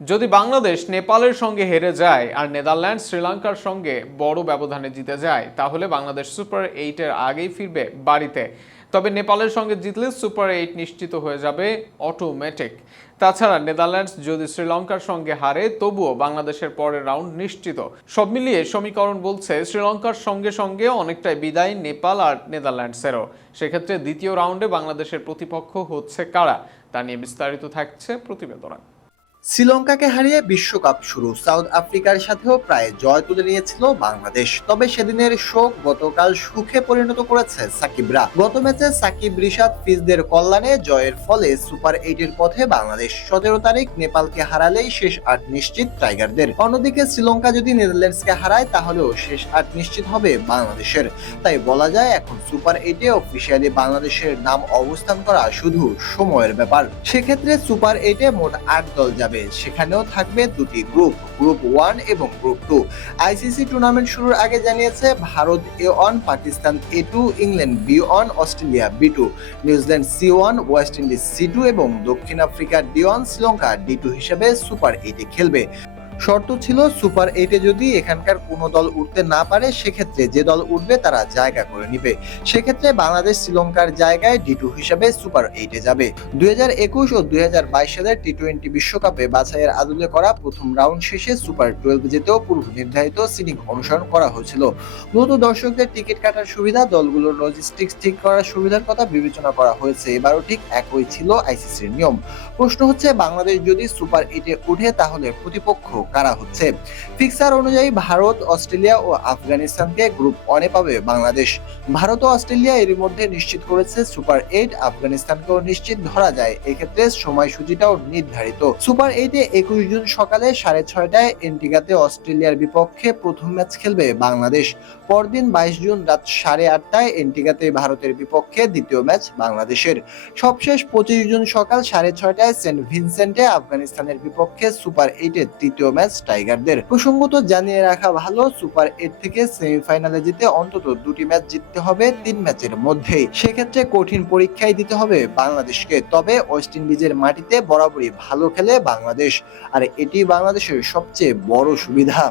যদি বাংলাদেশ নেপালের সঙ্গে হেরে যায় আর নেদারল্যান্ড শ্রীলঙ্কার সঙ্গে বড় ব্যবধানে জিতে যায়, তাহলে বাংলাদেশ সুপার এইটের আগেই ফিরবে বাড়িতে। তবে নেপালের সঙ্গে জিতলে সুপার এইট নিশ্চিত হয়ে যাবে অটোমেটিক তাছাড়া নেদারল্যান্ডস যদি শ্রীলঙ্কার সঙ্গে হারে, তবুও বাংলাদেশের পরের রাউন্ড নিশ্চিত। সব মিলিয়ে সমীকরণ বলছে, শ্রীলঙ্কার সঙ্গে সঙ্গে অনেকটাই বিদায় নেপাল আর নেদারল্যান্ডসেরও। সেক্ষেত্রে দ্বিতীয় রাউন্ডে বাংলাদেশের প্রতিপক্ষ হচ্ছে কারা? তা নিয়ে বিস্তারিত থাকছে প্রতিবেদনা। শ্রীলঙ্কাকে হারিয়ে বিশ্বকাপ শুরু সাউথ আফ্রিকার সাথেও প্রায় জয় তুলে নিয়েছিল বাংলাদেশ। তবে সেদিনের শোক গতকাল সুখে পরিণত করেছে সাকিবরা। গত ম্যাচে সাকিব, রিশাদ, ফিজদের কল্যাণে জয়ের ফলে সুপার এইটের পথে বাংলাদেশ সতেরো তারিখ নেপালকে হারালেই শেষ আট নিশ্চিত টাইগারদের। অন্যদিকে শ্রীলঙ্কা যদি নেদারল্যান্ডসকে হারায়, তাহলেও শেষ আট নিশ্চিত হবে বাংলাদেশের। তাই বলা যায় এখন সুপার এইটে অফিসিয়ালি বাংলাদেশের নাম অবস্থান করা শুধু সময়ের ব্যাপার। সেক্ষেত্রে সুপার এইটে মোট আট দল যাবে। সেখানেও থাকবে দুটি গ্রুপ গ্রুপ ওয়ান এবং গ্রুপ টু আইসিসি টুর্নামেন্ট শুরুর আগে জানিয়েছে, Bharat A one Pakistan A two England B one Australia B two New Zealand C one West Indies C two এবং দক্ষিণ Africa D one Sri Lanka D two হিসেবে super এইটে খেলবে। শর্ত ছিল সুপার এইটে যদি এখানকার কোনো দল উঠতে না পারে, সেক্ষেত্রে যে দল উঠবে তারা জায়গা করে নিবে। সেক্ষেত্রে বাংলাদেশ শ্রীলঙ্কার জায়গায় ডি টু হিসেবে সুপার এইটে যাবে। দুই হাজার একুশ ও দুই হাজার বাইশ সালের টি টোয়েন্টি বিশ্বকাপে বাছাইয়ের আদলে করা প্রথম রাউন্ড শেষে সুপার টুয়েলভ যেতেও পূর্ব নির্ধারিত সিলিং অনুসরণ করা হয়েছিল। মূলত দর্শকদের টিকিট কাটার সুবিধা, দলগুলোর লজিস্টিক্স ঠিক করার সুবিধার কথা বিবেচনা করা হয়েছে। এবারও ঠিক একই ছিল আইসিসির নিয়ম। প্রশ্ন হচ্ছে, বাংলাদেশ যদি সুপার এইটে উঠে তাহলে প্রতিপক্ষ কারা হচ্ছে? ফিক্সার অনুযায়ী ভারত, অস্ট্রেলিয়া ও আফগানিস্তানকে গ্রুপ ওয়ানে পাবে বাংলাদেশ। ভারত ও অস্ট্রেলিয়া এরই মধ্যে নিশ্চিত করেছে সুপার এইট আফগানিস্তানকেও নিশ্চিত ধরা যায়। এক্ষেত্রে সময়সূচিটাও নির্ধারিত। সুপার এইটে একুশ জুন সকালে সাড়ে ছয়টায় এন্টিগাতে অস্ট্রেলিয়ার বিপক্ষে প্রথম ম্যাচ খেলবে বাংলাদেশ। পরদিন বাইশ জুন রাত সাড়ে আটটায় এন্টিগাতে ভারতের বিপক্ষে দ্বিতীয় ম্যাচ বাংলাদেশের। সবশেষ পঁচিশ জুন সকাল সাড়ে ছয়টায় সেন্ট ভিনসেন্টে আফগানিস্তানের বিপক্ষে সুপার এইটের তৃতীয় ম্যাচ টাইগারদের প্রসঙ্গত জানিয়ে রাখা ভালো, সুপার এইট থেকে সেমিফাইনালে জিতে অন্তত দুটি ম্যাচ জিততে হবে তিন ম্যাচের মধ্যেই। সেক্ষেত্রে কঠিন পরীক্ষাই দিতে হবে বাংলাদেশকে। তবে ওয়েস্ট ইন্ডিজের মাটিতে বরাবরই ভালো খেলে বাংলাদেশ। আর এটি বাংলাদেশের সবচেয়ে বড় সুবিধা।